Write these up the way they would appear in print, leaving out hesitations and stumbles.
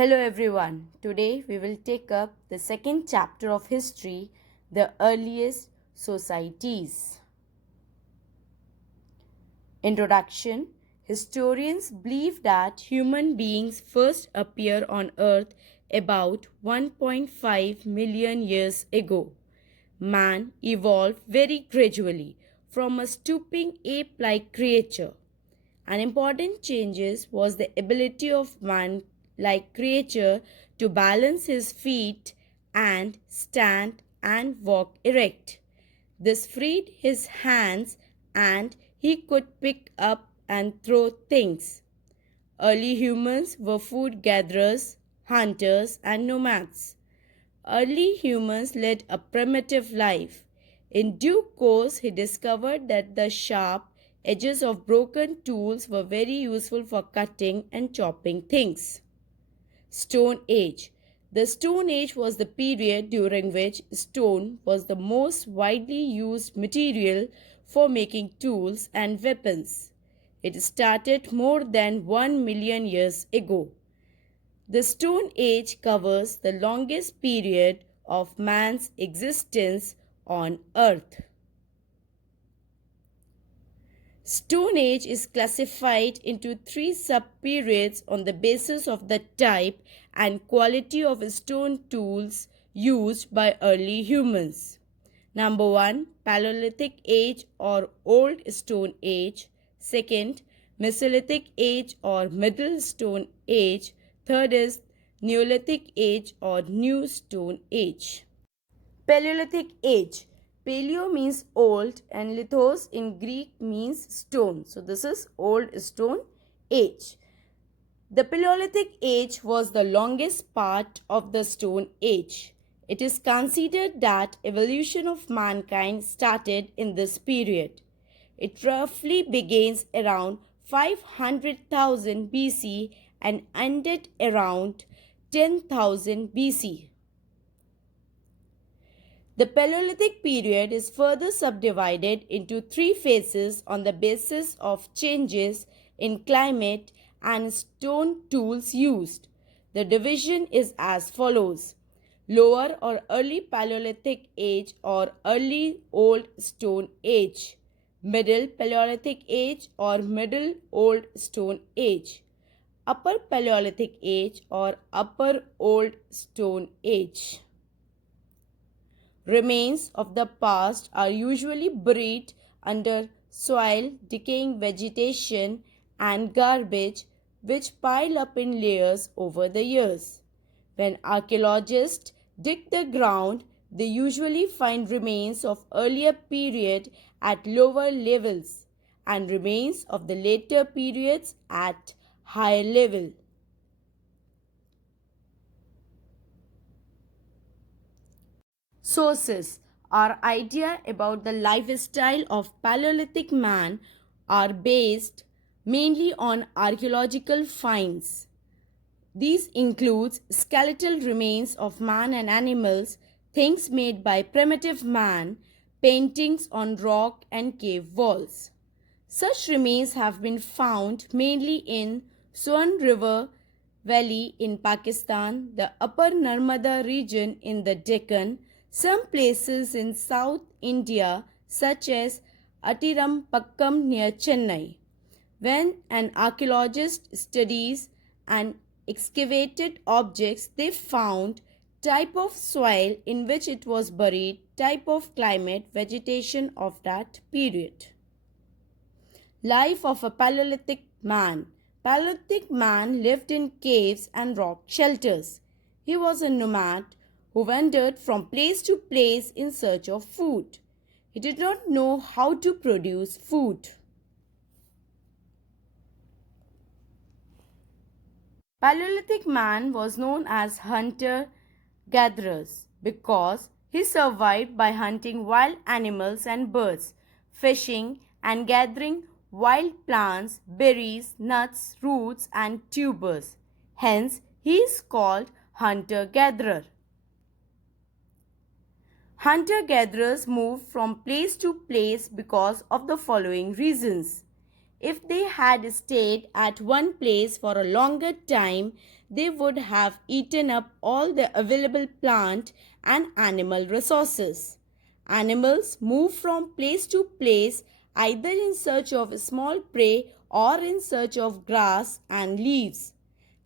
Hello everyone. Today we will take up the second chapter of history, the earliest societies. Introduction. Historians believe that human beings first appeared on earth about 1.5 million years ago. Man evolved very gradually from a stooping ape-like creature. An important change was the ability of man-like creature to balance his feet and stand and walk erect. This freed his hands and he could pick up and throw things. Early humans were food gatherers, hunters, and nomads. Early humans led a primitive life. In due course, he discovered that the sharp edges of broken tools were very useful for cutting and chopping things. Stone Age. The Stone Age was the period during which stone was the most widely used material for making tools and weapons. It started more than 1 million years ago. The Stone Age covers the longest period of man's existence on Earth. Stone Age is classified into 3 sub-periods on the basis of the type and quality of stone tools used by early humans. Number 1, Paleolithic Age or Old Stone Age. Second, Mesolithic Age or Middle Stone Age. Third is Neolithic Age or New Stone Age. Paleolithic Age. Paleo means old and lithos in Greek means stone. So this is Old Stone Age. The Paleolithic Age was the longest part of the Stone Age. It is considered that evolution of mankind started in this period. It roughly begins around 500,000 BC and ended around 10,000 BC. The Paleolithic period is further subdivided into 3 phases on the basis of changes in climate and stone tools used. The division is as follows: Lower or Early Paleolithic Age or Early Old Stone Age, Middle Paleolithic Age or Middle Old Stone Age, Upper Paleolithic Age or Upper Old Stone Age. Remains of the past are usually buried under soil, decaying vegetation, and garbage which pile up in layers over the years. When archaeologists dig the ground, they usually find remains of earlier period at lower levels and remains of the later periods at higher level. Sources. Our idea about the lifestyle of Paleolithic man are based mainly on archaeological finds. These include skeletal remains of man and animals, things made by primitive man, paintings on rock and cave walls. Such remains have been found mainly in Swan River Valley in Pakistan, the upper Narmada region in the Deccan, some places in South India such as Atirampakkam near Chennai. When an archaeologist studies and excavated objects, they found type of soil in which it was buried, type of climate, vegetation of that period. Life of a Paleolithic man. Paleolithic man lived in caves and rock shelters. He was a nomad who wandered from place to place in search of food. He did not know how to produce food. Paleolithic man was known as hunter-gatherers because he survived by hunting wild animals and birds, fishing and gathering wild plants, berries, nuts, roots and tubers. Hence, he is called hunter-gatherer. Hunter-gatherers moved from place to place because of the following reasons. If they had stayed at one place for a longer time, they would have eaten up all the available plant and animal resources. Animals move from place to place either in search of small prey or in search of grass and leaves.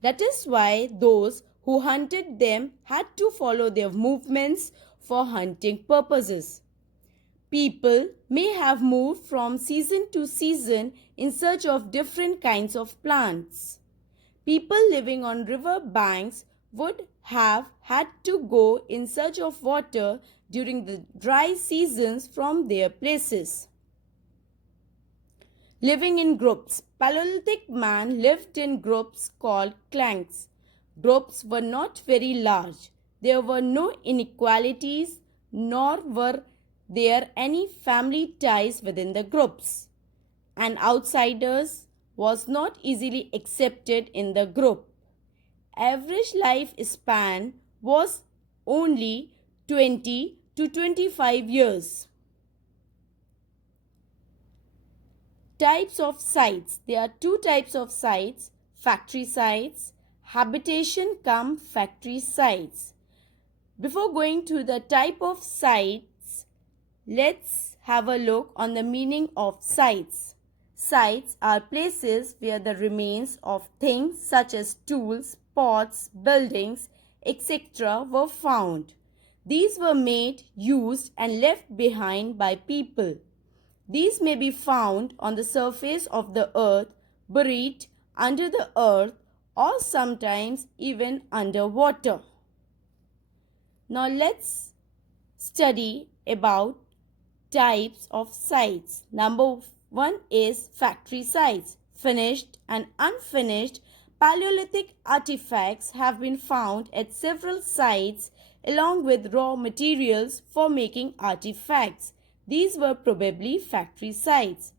That is why those who hunted them had to follow their movements for hunting purposes. People may have moved from season to season in search of different kinds of plants. People living on river banks would have had to go in search of water during the dry seasons from their places. Living in groups. Paleolithic man lived in groups called clans. Groups were not very large. There were no inequalities, nor were there any family ties within the groups. An outsider was not easily accepted in the group. Average life span was only 20 to 25 years. Types of sites. There are two types of sites: factory sites, habitation cum factory sites. Before going to the type of sites, let's have a look on the meaning of sites. Sites are places where the remains of things such as tools, pots, buildings, etc. were found. These were made, used, and left behind by people. These may be found on the surface of the earth, buried under the earth, or sometimes even underwater. Now let's study about types of sites. Number one is factory sites. Finished and unfinished Paleolithic artifacts have been found at several sites along with raw materials for making artifacts. These were probably factory sites.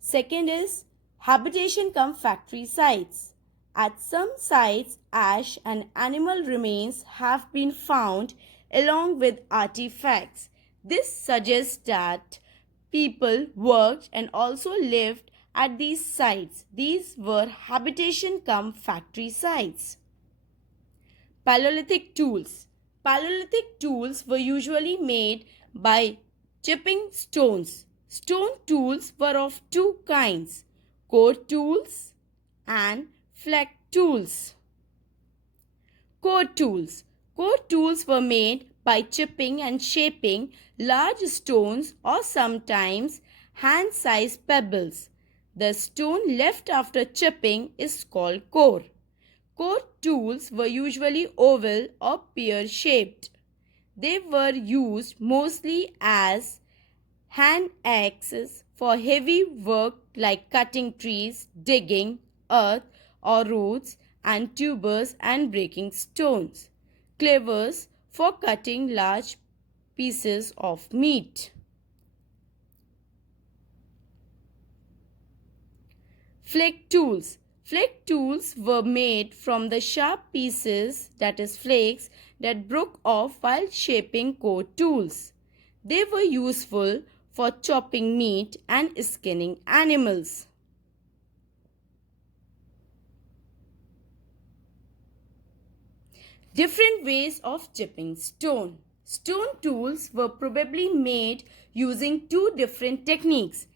Second is habitation cum factory sites. At some sites, ash and animal remains have been found along with artifacts. This suggests that people worked and also lived at these sites. These were habitation cum factory sites. Paleolithic tools. Paleolithic tools were usually made by chipping stones. Stone tools were of two kinds: core tools and flake tools. Core tools. Core tools were made by chipping and shaping large stones or sometimes hand-sized pebbles. The stone left after chipping is called core. Core tools were usually oval or pear-shaped. They were used mostly as hand axes for heavy work like cutting trees, digging earth or roots and tubers and breaking stones. Clevers for cutting large pieces of meat. Flake tools. Flake tools were made from the sharp pieces, that is flakes, that broke off while shaping core tools. They were useful for chopping meat and skinning animals. Different ways of chipping stone. Stone tools were probably made using two different techniques: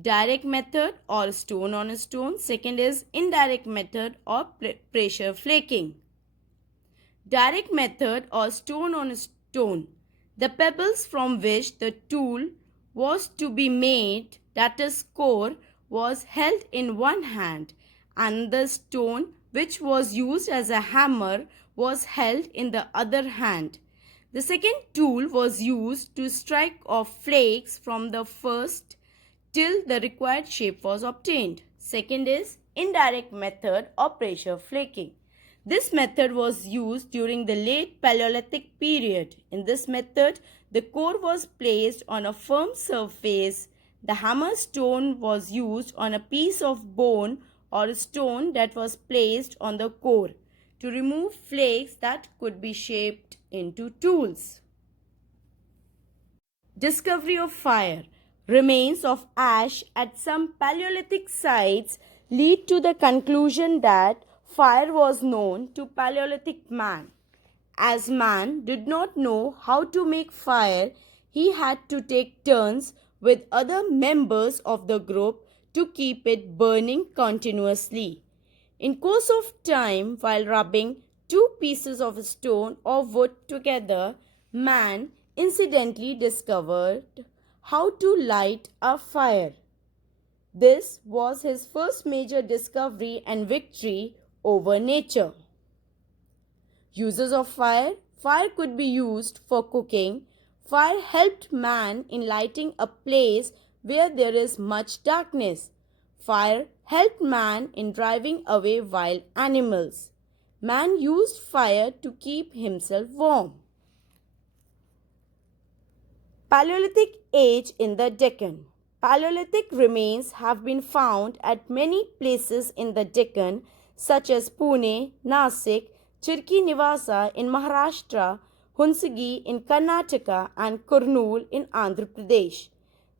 direct method or stone on a stone. Second is indirect method or pressure flaking. Direct method or stone on a stone. The pebbles from which the tool was to be made, that is core, was held in one hand, and the stone which was used as a hammer was held in the other hand. The second tool was used to strike off flakes from the first till the required shape was obtained. Second is indirect method or pressure flaking. This method was used during the late Paleolithic period. In this method, the core was placed on a firm surface. The hammer stone was used on a piece of bone or stone that was placed on the core to remove flakes that could be shaped into tools. Discovery of fire. Remains of ash at some Paleolithic sites lead to the conclusion that fire was known to Paleolithic man. As man did not know how to make fire, he had to take turns with other members of the group to keep it burning continuously. In course of time, while rubbing two pieces of stone or wood together, man incidentally discovered how to light a fire. This was his first major discovery and victory over nature. Uses of fire. Fire could be used for cooking. Fire helped man in lighting a place where there is much darkness. Fire helped man in driving away wild animals. Man used fire to keep himself warm. Paleolithic age in the Deccan. Paleolithic remains have been found at many places in the Deccan, such as Pune, Nasik, Chirki Nivasa in Maharashtra, Hunsagi in Karnataka, and Kurnool in Andhra Pradesh.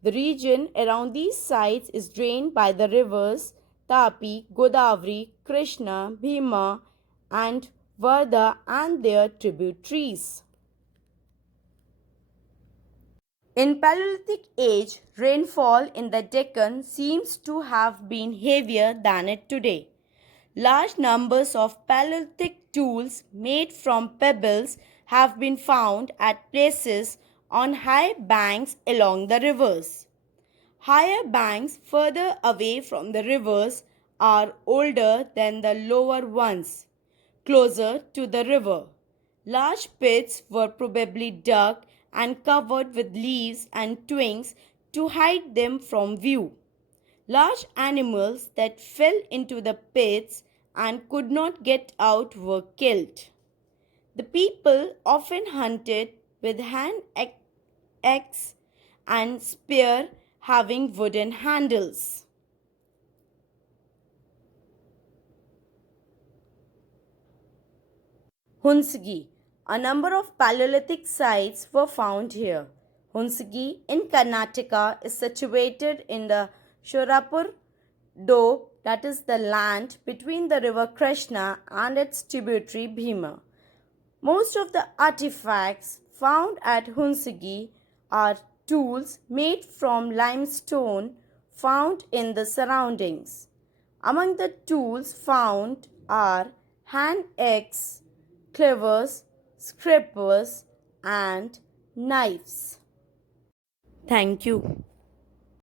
The region around these sites is drained by the rivers Tapi, Godavari, Krishna, Bhima, and Varda and their tributaries. In Paleolithic age, rainfall in the Deccan seems to have been heavier than it today. Large numbers of Paleolithic tools made from pebbles have been found at places on high banks along the rivers. Higher banks further away from the rivers are older than the lower ones, closer to the river. Large pits were probably dug and covered with leaves and twigs to hide them from view. Large animals that fell into the pits and could not get out were killed. The people often hunted with hand axe and spear having wooden handles. Hunsagi. A number of Paleolithic sites were found here. Hunsagi in Karnataka is situated in the Shorapur Doab, that is the land between the river Krishna and its tributary Bhima. Most of the artifacts found at Hunsagi are tools made from limestone found in the surroundings. Among the tools found are hand axe, clevers, scrapers, and knives. Thank you.